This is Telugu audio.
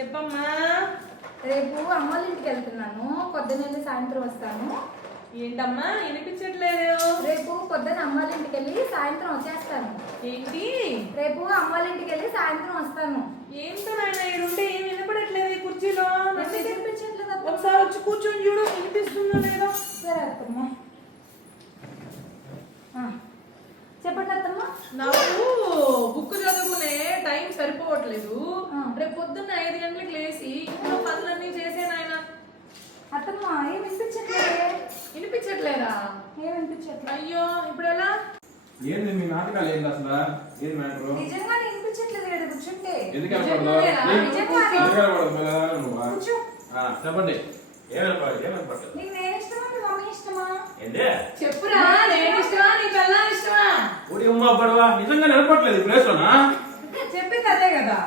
చెప్పమ్మా. రేపు అమ్మ వాళ్ళ ఇంటికి వెళ్తున్నాను, పొద్దున్న సాయంత్రం వస్తాను. ఏంటమ్మా వినిపించట్లేదు? రేపు పొద్దున్న అమ్మ వాళ్ళ ఇంటికి వెళ్ళి సాయంత్రం వచ్చేస్తాను. ఏంటి? రేపు అమ్మ వాళ్ళ ఇంటికి వెళ్ళి సాయంత్రం వస్తాను. ఏంటో నాయన ఈడుంటే ఏం వినపడట్లేదు ఈ కుర్చీలో. వినిపించట్లేదు. ఒకసారి వచ్చి కూర్చొని చూడు, వినిపిస్తుందో లేదో. సరే అత్తమ్మ. చెప్పండి అత్తమ్మ. నాకు బుక్ చదువుకునే టైం సరిపోవట్లేదు. రేపు పొద్దున్న 5 గంటలకు లేచి ఇంట్లో పనులన్నీ చేసే నాయన. అత్తమ్మ ఏం వినిపించట్లేదే. వినిపించట్లేదా? ఏం వినిపించట్లేదు. అయ్యో ఇప్పుడు ఎలా? ఏంది మీ నాటకాలు ఏంది అసలు? ఏం మ్యాటర్? నిజంగానే వినిపించట్లేదు. ఇక్కడ కూర్చుంటే ఎందుకు అనకూడదు? కూర్చో. చెప్పండి. ఏమనుకోవట్లేదు? నీకు నేను ఇష్టమా మీ మమ్మీ ఇష్టమా? ఏంటి చెప్పురా. నేను ఇష్టమా నీ పిల్లని ఇష్టమా? ఊడి ఉమ్మా పడవా? నిజంగా నిలబడలేదు ఈ ప్లేస్ లోనా? చెప్పింది అదే కదా.